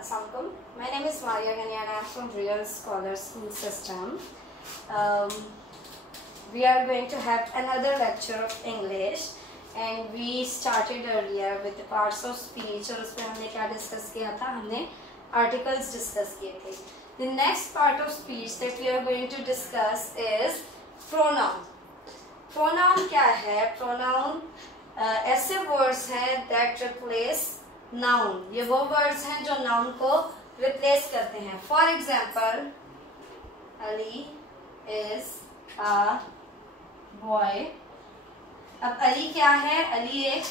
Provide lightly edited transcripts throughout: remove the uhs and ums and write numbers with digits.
Assalamualaikum. My name is Maria Gania and I am from Real Scholar School System. We are going to have another lecture of English and we started earlier with the parts of speech और उसमें हमने क्या discuss किया था, हमने articles discuss किए थे. The next part of speech that we are going to discuss is pronoun. Pronoun क्या है? Pronoun ऐसे words हैं that replace noun. ये वो words हैं जो noun को replace करते हैं. For example, Ali is a boy. अब अली क्या है? अली एक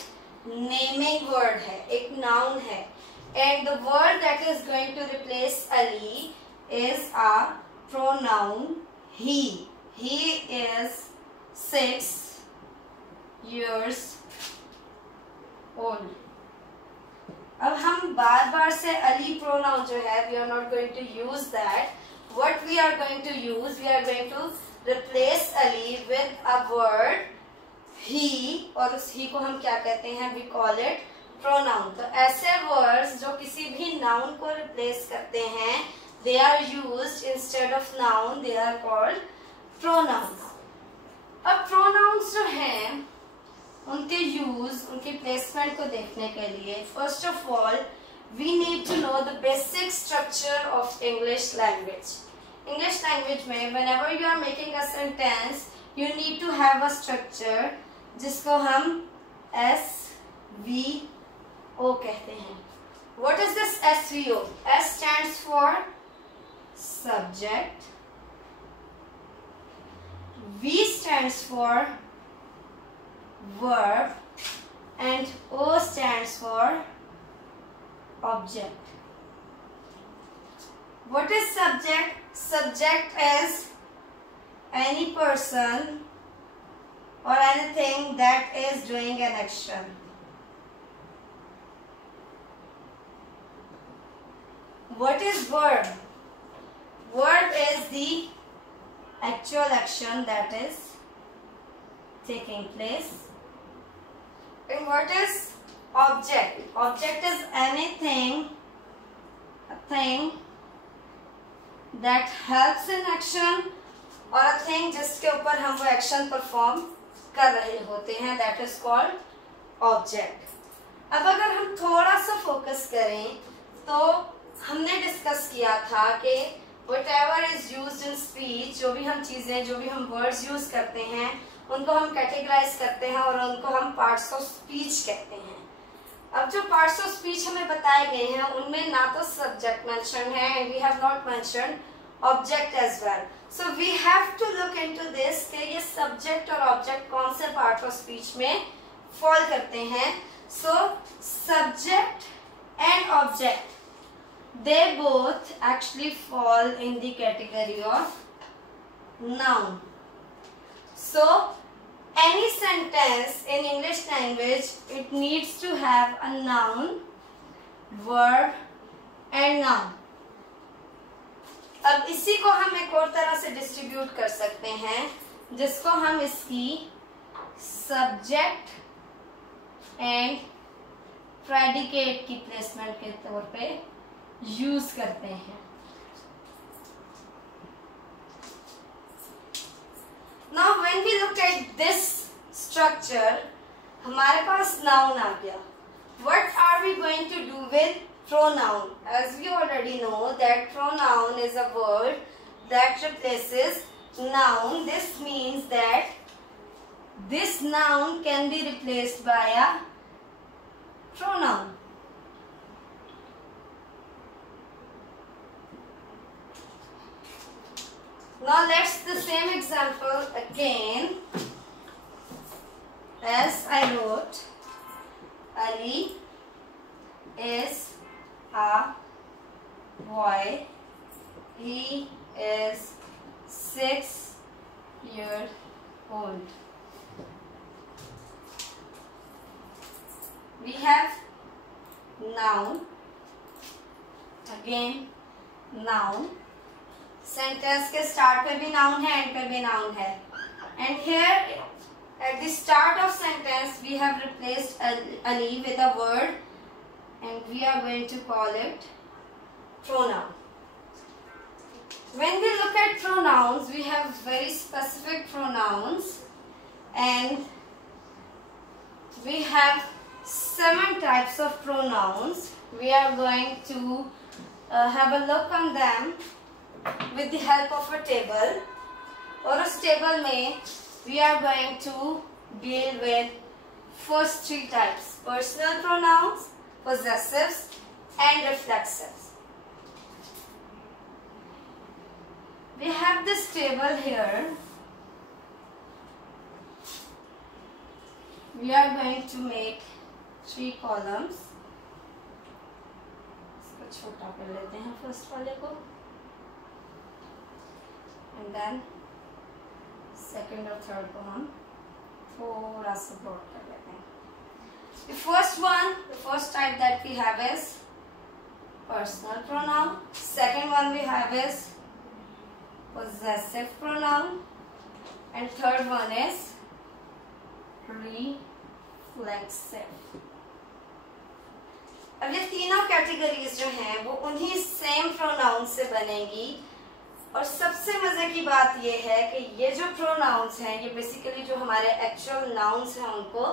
नेमिंग वर्ड है, एक नाउन है. And the word that is going to replace Ali is a pronoun he. He is 6 years old. अब हम बार बार से अली प्रोनाउन जो है, we are not going to use that. What we are going to use, we are going to replace Ali with a word he, और उस he को हम क्या कहते हैं? We call it pronoun. तो ऐसे words जो किसी भी noun को replace करते हैं, they are used instead of noun, they are called pronouns. अब pronouns जो हैं उनके यूज, उनके प्लेसमेंट को देखने के लिए first of all we need to know the basic structure of English language. English language में whenever you are making a sentence you need to have a structure जिसको हम SVO कहते हैं. What is this SVO? S stands for subject, V stands for verb and O stands for object. What is subject? Subject is any person or anything that is doing an action. What is verb? Verb is the actual action that is taking place. And what is object? Object is anything, a thing that helps in action और a thing जिसके ऊपर हम वो action perform कर रहे होते हैं, that is called object. अब अगर हम थोड़ा सा focus करें तो हमने discuss किया था कि whatever is used in speech, जो भी हम चीजें, जो भी हम words use करते हैं उनको हम कैटेगराइज करते हैं और उनको हम पार्ट्स ऑफ स्पीच कहते हैं. अब जो पार्ट्स ऑफ स्पीच हमें बताए गए हैं उनमें ना तो सब्जेक्ट मेंशन है and we have not mentioned object as well. So we have to look into this कि ये सब्जेक्ट और ऑब्जेक्ट कौन से पार्ट ऑफ स्पीच में फॉल करते हैं. So subject and object they both actually fall in the category of noun. So any sentence in English language, it needs to have a noun, verb and noun. अब इसी को हम एक और तरह से डिस्ट्रीब्यूट कर सकते हैं जिसको हम इसकी सब्जेक्ट एंड प्रेडिकेट की प्लेसमेंट के तौर पे यूज करते हैं. Now when we look at this structure, हमारे पास noun आ गया. What are we going to do with pronoun? As we already know that pronoun is a word that replaces noun. This means that this noun can be replaced by a pronoun. Now let's the same example again. As I wrote, Ali is a boy. He is 6 years old. We have noun. Again, noun. Sentence के start पे भी noun है, end पे भी noun है. And here at the start of sentence we have replaced Ali with a word and we are going to call it pronoun. When we look at pronouns, we have very specific pronouns, and we have 7 types of pronouns. We are going to have a look on them with the help of a table. और उस table में we are going to deal with first 3 types: personal pronouns, possessives, and reflexives. We have this table here. We are going to make 3 columns. इसको छोटा कर लेते हैं first वाले को, and then सेकेंड और थर्ड को हम थोड़ा सा ब्रॉड कर लेते हैं. The first type that we have is personal pronoun. Second one we have is possessive pronoun, and third one is reflexive. अब ये तीनों कैटेगरीज जो हैं वो उन्हीं सेम प्रोनाउन से बनेगी. और सबसे मजे की बात ये है कि ये जो प्रोनाउंस हैं ये बेसिकली जो हमारे एक्चुअल नाउन्स हैं उनको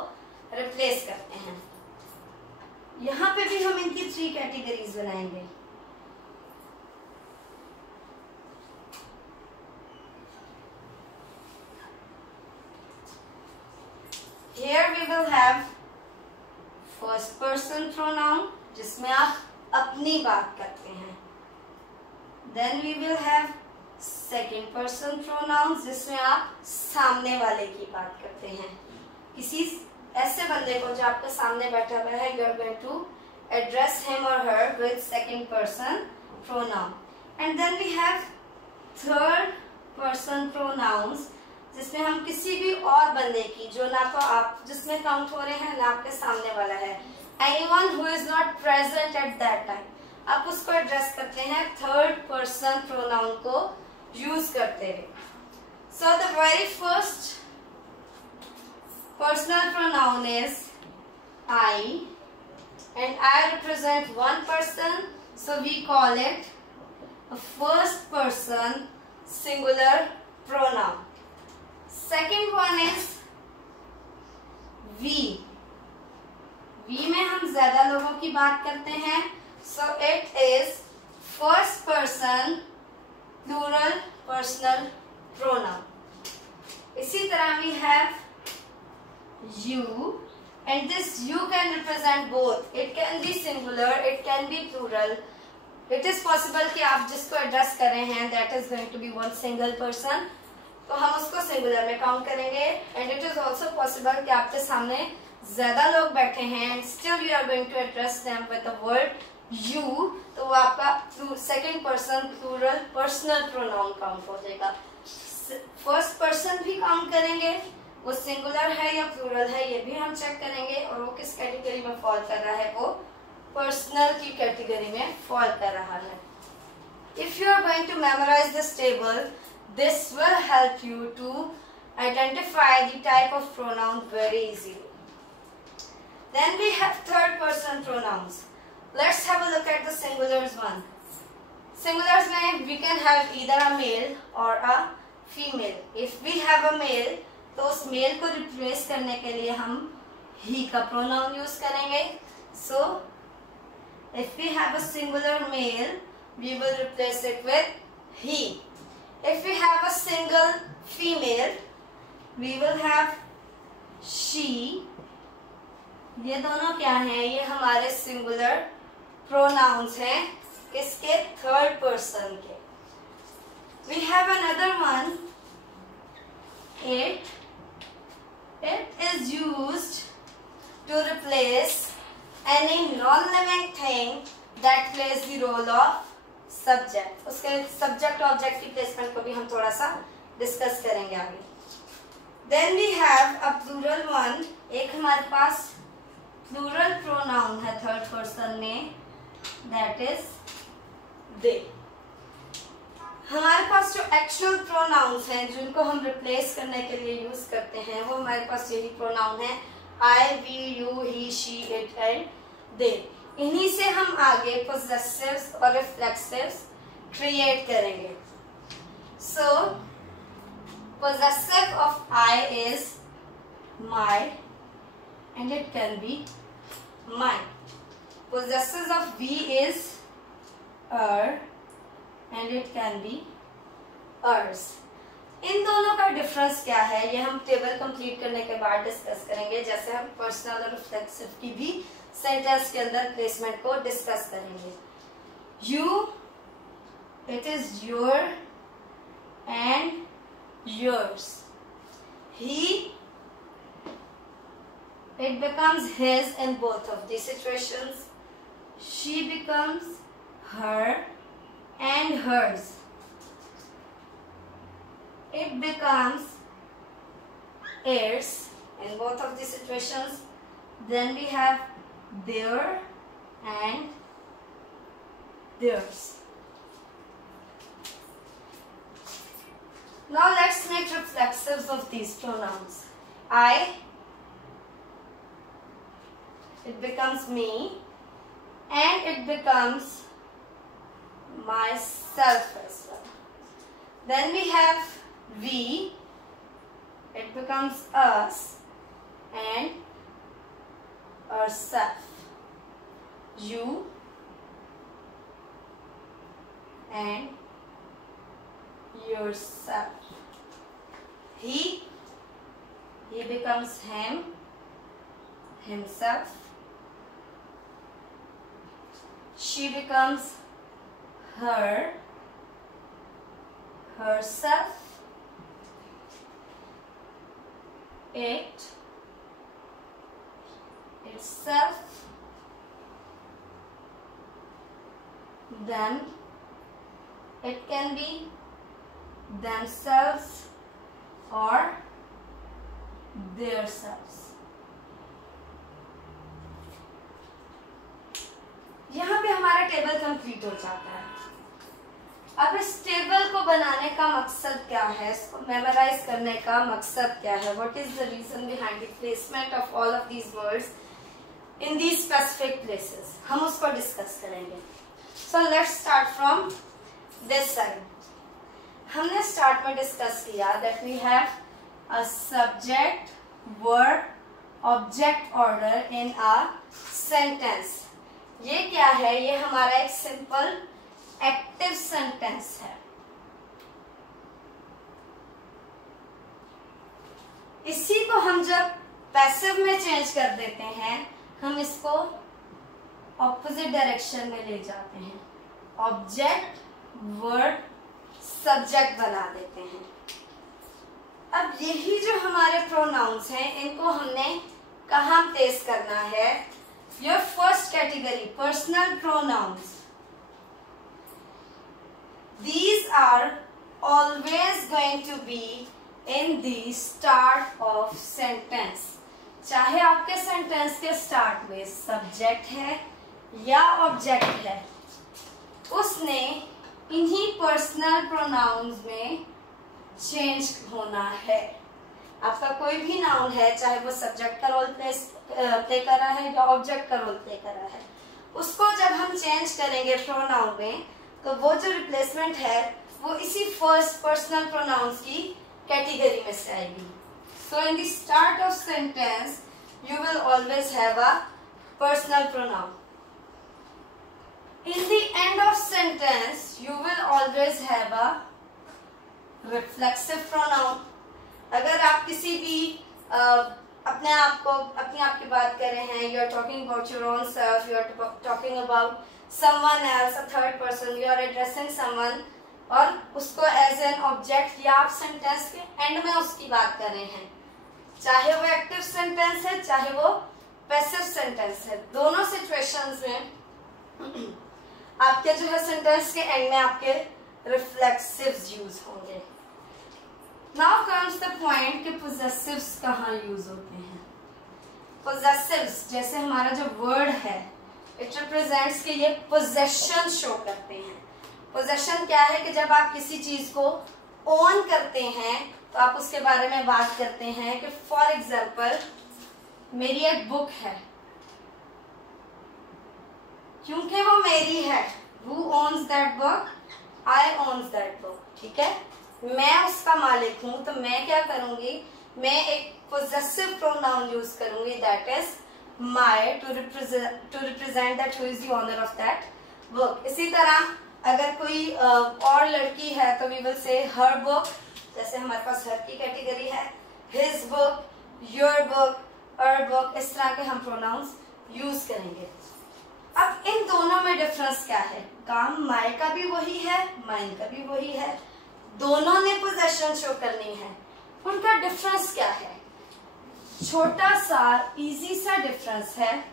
रिप्लेस करते हैं. यहाँ पे भी हम इनकी 3 कैटेगरीज बनाएंगे. Here we will have first person pronoun जिसमें आप अपनी बात करते हैं. Then we will have second person pronouns जिसमें आप सामने वाले की बात करते हैं. किसी ऐसे बंदे को जो आपके सामने बैठा हुआ है, you are going to address him और her with second person pronoun. And then we have third person pronouns जिसमें हम किसी भी और बंदे की जो ना तो आप जिसमें काउंट हो रहे हैं ना आपके सामने वाला है, anyone who is not present at that time, आप उसको एड्रेस करते हैं थर्ड पर्सन प्रोनाउन को यूज करते हुए. So the very first personal pronoun is I, and I represent one person, so we call it first person singular pronoun. Second one is we. We में हम ज्यादा लोगों की बात करते हैं, so it is first person plural personal pronoun. इसी तरह we have you, and this you can represent both. It can be singular, it can be plural. It is possible कि आप जिसको एड्रेस कर रहे हैं that is going to be one single person, तो हम उसको सिंगुलर में काउंट करेंगे. And it is also possible कि आपके सामने ज्यादा लोग बैठे हैं and still you are going to address them with the word you, तो वो आपका second person plural personal pronoun count हो जाएगा. फर्स्ट पर्सन भी काउंट करेंगे, वो सिंगुलर है या प्लूरल है ये भी हम चेक करेंगे, और वो किस कैटेगरी में फॉल कर रहा है, वो पर्सनल की कैटेगरी में फॉल कर रहा है. If you are going to memorise this table, this will help you to identify the type of pronoun very easily. Then we have third person pronouns. Let's have a look at the singulars one. Singulars में we can have either a male or a female. If we have a male, तो उस male को replace करने के लिए हम he का pronoun use करेंगे. So if we have a singular male, we will replace it with he. If we have a single female, we will have she. ये दोनों क्या हैं? ये हमारे सिंगुलर प्रोनाउंस हैं, किसके? थर्ड पर्सन के. We have another one. It is used to replace any non-living thing that plays the role of subject. उसके सब्जेक्ट ऑब्जेक्ट की प्लेसमेंट को भी हम थोड़ा सा डिस्कस करेंगे आगे. Then we have a plural one. एक हमारे पास प्लूरल प्रोनाउन है थर्ड पर्सन में, दैट इज दे. हमारे पास जो एक्चुअल प्रोनाउंस हैं जिनको हम रिप्लेस करने के लिए यूज करते हैं, वो हमारे पास यही प्रोनाउन है, I, we, you, he, she, it and they. इन्हीं से हम आगे पोजेसिव्स और रिफ्लेक्सिव्स क्रिएट करेंगे. सो possessive of I is my and it can be mine. Possessive of we is and it can be ours. इन दोनों का डिफरेंस क्या है ये हम टेबल कंप्लीट करने के बाद डिस्कस करेंगे, जैसे हम पर्सनल और रिफ्लेक्सिव की भी सेंटेंस के अंदर प्लेसमेंट को डिस्कस करेंगे. You, it is your and yours. He, it becomes his in both of these situations. She becomes her and hers. It becomes its in both of these situations. Then we have their and theirs. Now let's make reflexives of these pronouns. I, it becomes me and it becomes myself as well. Then we have we, it becomes us and ourself. You and yourself. He becomes him, himself. She becomes her, herself. It, itself. Them, it can be themselves or their selves. यहाँ पे हमारा table complete हो जाता है. अब इस table को बनाने का मकसद क्या है, इसको मेमोराइज करने का मकसद क्या है, what is the reason behind the placement of all of these words in these specific places, हम उसको डिस्कस करेंगे. So let's start from this side. हमने स्टार्ट में डिस्कस किया that we have a subject verb object order in a sentence. ये क्या है, ये हमारा एक सिंपल एक्टिव सेंटेंस है. इसी को हम जब पैसिव में चेंज कर देते हैं, हम इसको ऑपोजिट डायरेक्शन में ले जाते हैं, ऑब्जेक्ट वर्ब सब्जेक्ट बना देते हैं. अब यही जो हमारे प्रोनाउंस हैं, इनको हमने कहाँ प्लेस करना है. Your first category personal pronouns. These are always going to be in the start of sentence. चाहे आपके सेंटेंस के स्टार्ट में सब्जेक्ट है या ऑब्जेक्ट है, उसने इन्हीं पर्सनल प्रोनाउंस में चेंज होना है. आपका कोई भी नाउन है, चाहे वो सब्जेक्ट का रोल प्ले कर रहा है या ऑब्जेक्ट का रोल प्ले कर रहा है, उसको जब हम चेंज करेंगे प्रोनाउन में, तो वो जो रिप्लेसमेंट है वो इसी फर्स्ट पर्सनल प्रोनाउंस की कैटेगरी में से आएगी. So in the start of sentence you will always have a personal pronoun. In the end of sentence you will always have a reflexive pronoun. अगर आप किसी भी अपने आप की बात कर रहे हैं, you are talking about your own self, you are talking about someone else, a third person, you are addressing someone, और उसको एज एन ऑब्जेक्ट या आप सेंटेंस के एंड में उसकी बात कर रहे हैं, चाहे वो एक्टिव सेंटेंस है चाहे वो पैसिव सेंटेंस है, दोनों सिचुएशंस में आपके जो है सेंटेंस के एंड में आपके रिफ्लेक्सिव्स यूज होंगे. नाउ कम्स द पॉइंट कि पोजेसिव्स कहाँ यूज होते हैं. पोजेसिव्स जैसे हमारा जो वर्ड है, इट रिप्रेजेंट्स कि ये पोजेशन शो करते हैं. पोजेशन क्या है कि जब आप किसी चीज को ओन करते हैं तो आप उसके बारे में बात करते हैं. कि फॉर एग्जाम्पल मेरी एक बुक है, क्योंकि वो मेरी है। Who owns that book? I owns that book. ठीक है, मैं उसका मालिक हूं, तो मैं क्या करूंगी, मैं एक possessive pronoun यूज करूंगी, that is my, to represent that who is the owner of that book. इसी तरह अगर कोई और लड़की है तो we will say her book, जैसे हमारे पास her की कैटेगरी है, his book, your book, her book, इस तरह के हम प्रोनाउंस यूज करेंगे। अब इन दोनों में डिफरेंस क्या है, काम माय का भी वही है, माइन का भी वही है, दोनों ने पोजेशन शो करनी है, उनका डिफरेंस क्या है? छोटा सा इजी सा डिफरेंस है,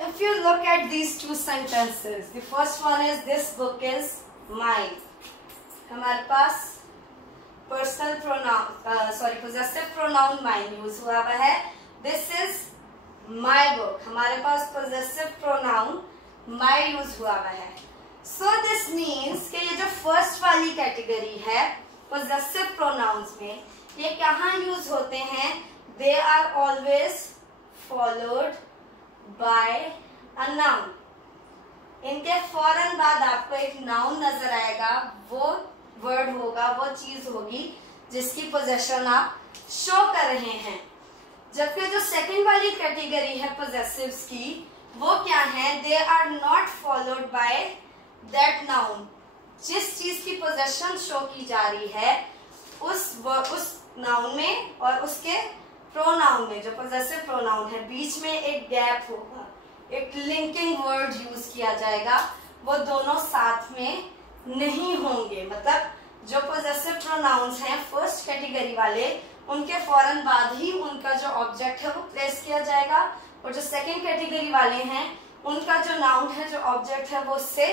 if you look at these two sentences, the first one is this book is mine. हमारे पास personal pronoun possessive pronoun mine use हुआ हुआ है। दिस इज माय बुक, हमारे पास पोजेसिव प्रोनाउन my यूज हुआ हुआ है। सो दिस मीन्स कि ये जो फर्स्ट वाली कैटेगरी है पोजेसिव प्रोनाउंस में, ये कहाँ यूज होते हैं? They are always followed by a noun. इनके फौरन बाद आपको एक नाउन नजर आएगा, वो वर्ड होगा, वो चीज होगी जिसकी पोजेशन आप शो कर रहे हैं। जबकि जो सेकंड वाली कैटेगरी है पोजेसिव्स की, वो क्या है? They are not followed by that noun. जिस चीज की पोजेशन शो की जा रही है उस नाउन में और उसके प्रोनाउन में, जो पोजेसिव प्रोनाउन है, बीच में एक गैप होगा, एक लिंकिंग वर्ड यूज किया जाएगा, वो दोनों साथ में नहीं होंगे। मतलब जो पोजेसिव प्रोनाउंस हैं फर्स्ट कैटेगरी वाले, उनके फौरन बाद ही उनका जो ऑब्जेक्ट है वो प्लेस किया जाएगा, और जो सेकंड कैटेगरी वाले हैं उनका जो नाउन है, जो ऑब्जेक्ट है, वो उससे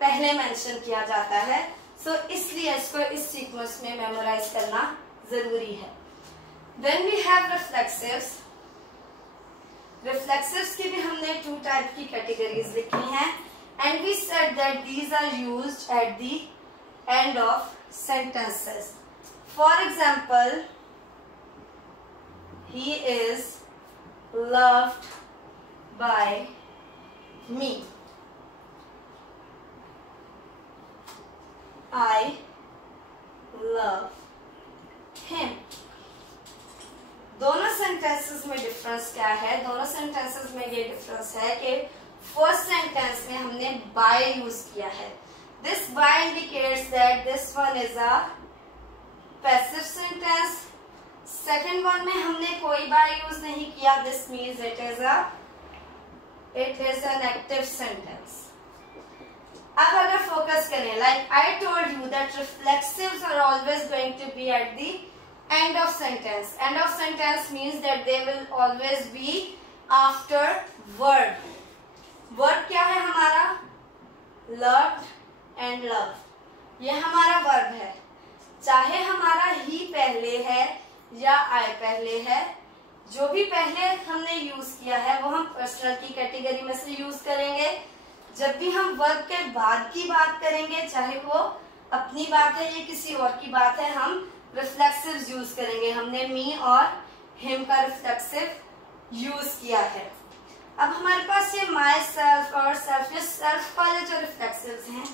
पहले मेंशन किया जाता है। सो इसलिए इसको इस सीक्वेंस में मेमोराइज करना जरूरी है। Then we have reflexives. Reflexives की भी हमने 2 टाइप की कैटेगरीज लिखी हैं, and we said that these are used at the end of sentences. For example, he is loved by me. I love him. दोनों सेंटेंसेस में डिफरेंस क्या है? दोनों सेंटेंसेस में ये डिफरेंस है कि फर्स्ट सेंटेंस में हमने बाय यूज किया है। This by indicates that this one is a passive sentence. Second one में हमने कोई बाय यूज नहीं किया, this means it is an active sentence. अब अगर फोकस करें, like I told you that reflexives are always going to be at the end of sentence. End of sentence means that they will always be after verb. Verb क्या है हमारा? Loved and loved. ये हमारा verb है। चाहे हमारा ही पहले है या I पहले है, जो भी पहले हमने यूज किया है वो हम पर्सनल की कैटेगरी में से यूज करेंगे। जब भी हम verb के बाद की बात करेंगे, चाहे वो अपनी बात है या किसी और की बात है, हम रिफ्लेक्सिव्स यूज करेंगे। हमने मी और हिम का रिफ्लेक्सिव यूज किया है। अब हमारे पास ये माई सेल्फ और सेल्फ, ये सेल्फ वाले जो रिफ्लेक्सिव्स हैं,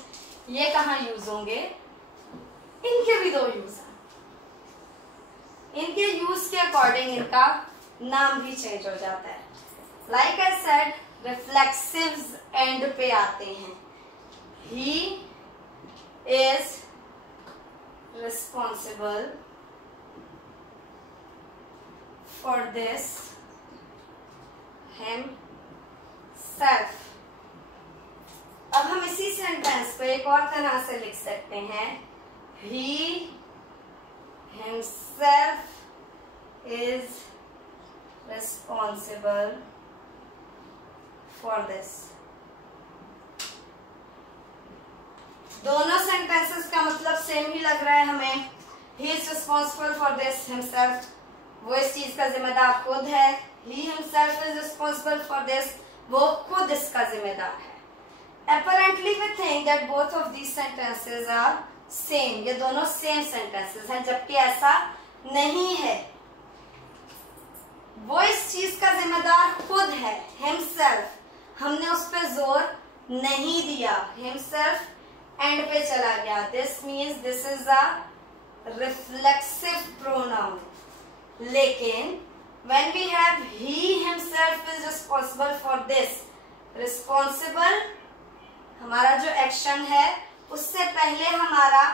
ये कहाँ यूज होंगे? इनके भी 2 यूज हैं। इनके यूज के अकॉर्डिंग इनका नाम भी चेंज हो जाता है। लाइक आई सेड, रिफ्लेक्सिव्स एंड पे आते हैं। He is responsible for this himself. अब हम इसी सेंटेंस को एक और तरह से लिख सकते हैं, he himself is responsible for this. दोनों सेंटेंसेस का मतलब सेम ही लग रहा है हमें। He is responsible for this himself, वो इस चीज का जिम्मेदार खुद है। He himself is responsible for this, वो खुद इसका जिम्मेदार है। Apparently we think that both of these sentences are same, ये दोनों सेम सेंटेंसेस हैं, जबकि ऐसा नहीं है। वो इस चीज का जिम्मेदार खुद है, himself, हमने उस पर जोर नहीं दिया, himself एंड पे चला गया। This means this is a reflexive pronoun। लेकिन when we have he himself is responsible for this, responsible हमारा जो एक्शन है उससे पहले हमारा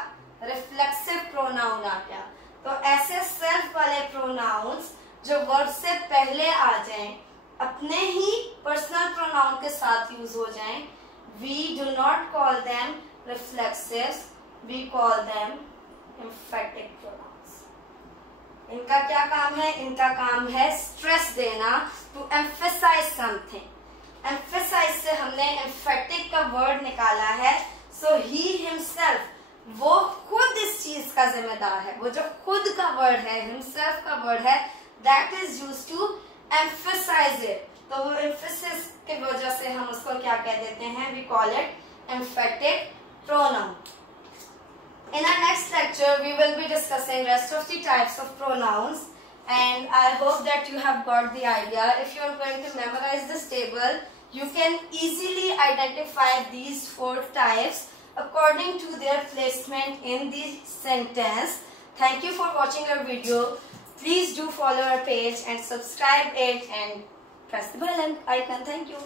रिफ्लेक्सिव प्रोनाउन आ गया। तो ऐसे सेल्फ वाले प्रोनाउंस जो वर्ब से पहले आ जाएं, अपने ही पर्सनल प्रोनाउन के साथ यूज हो जाएं, we do not call them reflexives, we call them emphatic pronouns. इनका क्या काम है? इनका काम है स्ट्रेस देना, टू एम्फेसाइज समथिंग। एम्फेसाइज से हमने एम्फेटिक का वर्ड निकाला है। सो ही हिमसेल्फ, वो खुद इस चीज का जिम्मेदार है। वो जो खुद का वर्ड है, हिमसेल्फ का वर्ड है, that is used to emphasise it. तो वो एम्फेसिस की वजह से हम उसको क्या कह देते हैं? We call it emphatic pronoun. In our next lecture, we will be discussing rest of the types of pronouns, and I hope that you have got the idea. If you are going to memorize this table, you can easily identify these 4 types according to their placement in the sentence. Thank you for watching our video. Please do follow our page and subscribe it and press the bell icon. Thank you.